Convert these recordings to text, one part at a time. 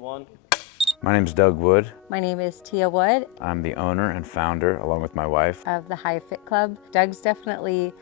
take one. My name's Doug Wood. My name is Thea Wood. I'm the owner and founder, along with my wife, of the Hive Fit Club. Doug's definitely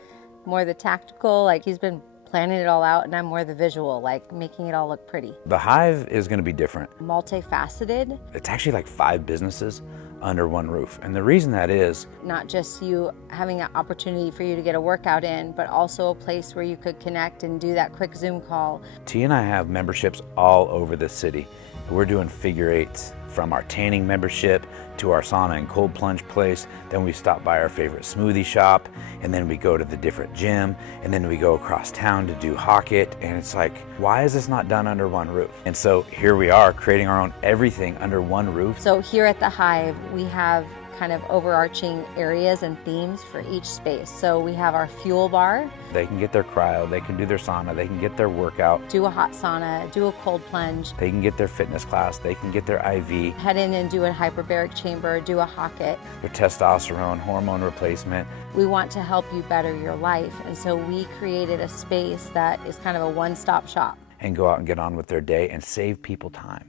more the tactical, like he's been planning it all out, and I'm more the visual, like making it all look pretty. The Hive is going to be different. Multifaceted. It's actually like 5 businesses under one roof. And the reason that is, not just you having an opportunity for you to get a workout in, but also a place where you could connect and do that quick Zoom call. T and I have memberships all over the city. We're doing figure eights, from our tanning membership to our sauna and cold plunge place. Then we stop by our favorite smoothie shop, and then we go to the different gym, and then we go across town to do Hocket. And it's like, why is this not done under one roof? And so here we are, creating our own everything under one roof. So here at the Hive, we have kind of overarching areas and themes for each space. So we have our fuel bar. They can get their cryo, they can do their sauna, they can get their workout. Do a hot sauna, do a cold plunge. They can get their fitness class, they can get their IV. Head in and do a hyperbaric chamber, do a Hocket. Their testosterone, hormone replacement. We want to help you better your life, and so we created a space that is kind of a one-stop shop. And go out and get on with their day and save people time.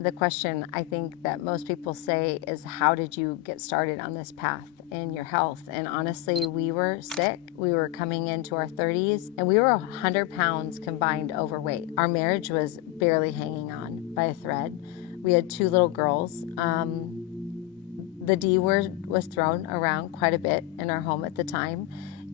The question I think that most people say is, how did you get started on this path in your health? And honestly, we were sick. We were coming into our 30s, and we were 100 pounds combined overweight. Our marriage was barely hanging on by a thread. We had 2 little girls. The D word was thrown around quite a bit in our home at the time,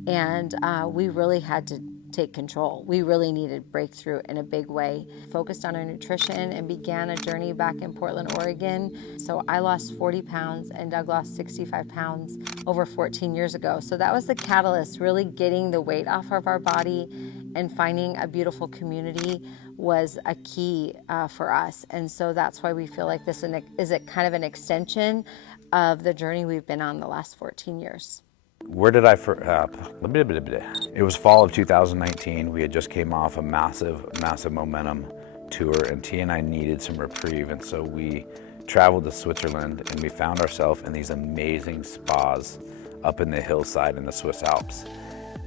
and we really had to take control. We really needed breakthrough in a big way. Focused on our nutrition and began a journey back in Portland, Oregon. So I lost 40 pounds and Doug lost 65 pounds over 14 years ago. So that was the catalyst, really getting the weight off of our body and finding a beautiful community was a key for us. And so that's why we feel like this is a kind of an extension of the journey we've been on the last 14 years. Where did I it was fall of 2019. We had just came off a massive momentum tour, and T and I needed some reprieve, and so we traveled to Switzerland, and we found ourselves in these amazing spas up in the hillside in the Swiss Alps.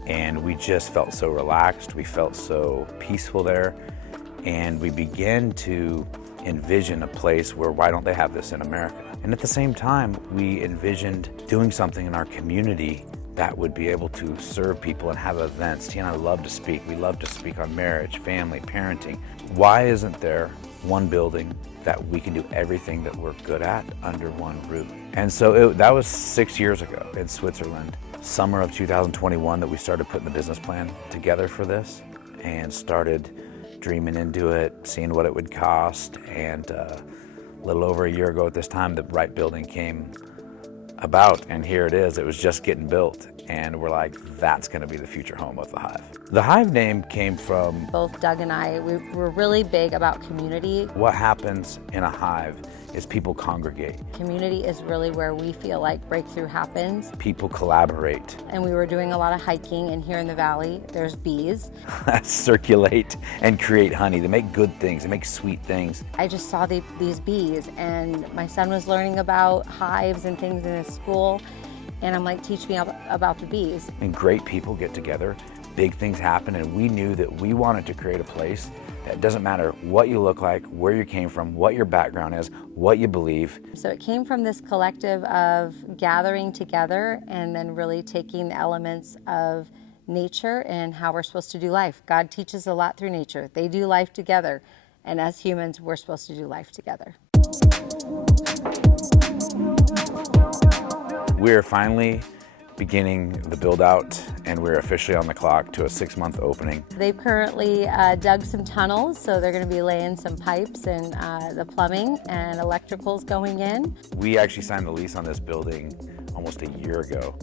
And we just felt so relaxed, we felt so peaceful there, and we began to envision a place where, why don't they have this in America? And at the same time, we envisioned doing something in our community that would be able to serve people and have events. T and I love to speak. We love to speak on marriage, family, parenting. Why isn't there one building that we can do everything that we're good at under one roof? And so that was 6 years ago in Switzerland, summer of 2021, that we started putting the business plan together for this and started dreaming into it, seeing what it would cost. And a little over a year ago at this time, the right building came about, and here it is. It was just getting built, and we're like, that's going to be the future home of the Hive. The Hive name came from both Doug and I. We were really big about community. What happens in a hive is people congregate. Community is really where we feel like breakthrough happens. People collaborate. And we were doing a lot of hiking, and here in the valley, there's bees. Circulate and create honey. They make good things, they make sweet things. I just saw these bees, and my son was learning about hives and things in his school, and I'm like, teach me about the bees. And great people get together, big things happen, and we knew that we wanted to create a place that doesn't matter what you look like, where you came from, what your background is, what you believe. So it came from this collective of gathering together and then really taking the elements of nature and how we're supposed to do life. God teaches a lot through nature. They do life together, and as humans, we're supposed to do life together. We're finally beginning the build out, and we're officially on the clock to a 6-month opening. They've currently dug some tunnels, so they're going to be laying some pipes and the plumbing and electricals going in. We actually signed the lease on this building almost a year ago,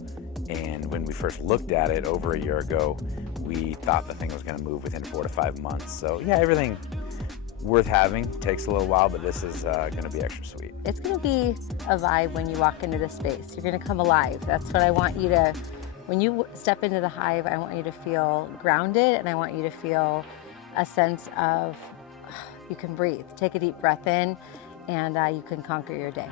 and when we first looked at it over a year ago, we thought the thing was going to move within 4 to 5 months. So yeah, everything worth having. Takes a little while, but this is going to be extra sweet. It's going to be a vibe when you walk into this space. You're going to come alive. That's what I want you to, when you step into the Hive, I want you to feel grounded, and I want you to feel a sense of you can breathe. Take a deep breath in, and you can conquer your day.